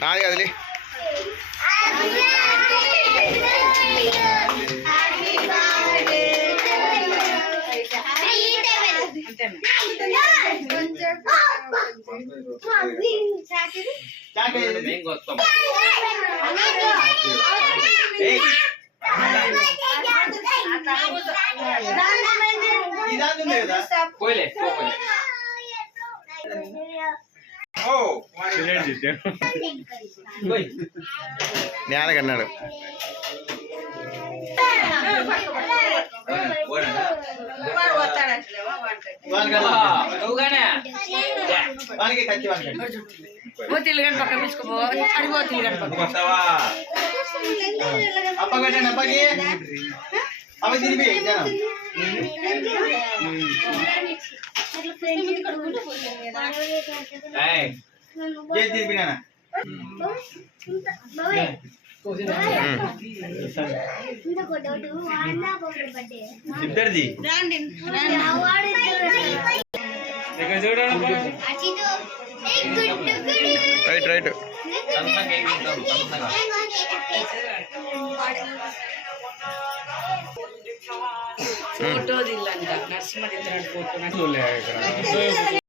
నాది కదిలే నేనకన్నాడు పక్క పిలుచుకోపో అప్పగట్టండి అప్పకి అవి తిరిగి తిరిగినా ఇద్దరిది రైట్ రైట్ ఫోటో దిల్లంట నర్సింహ ఫోటో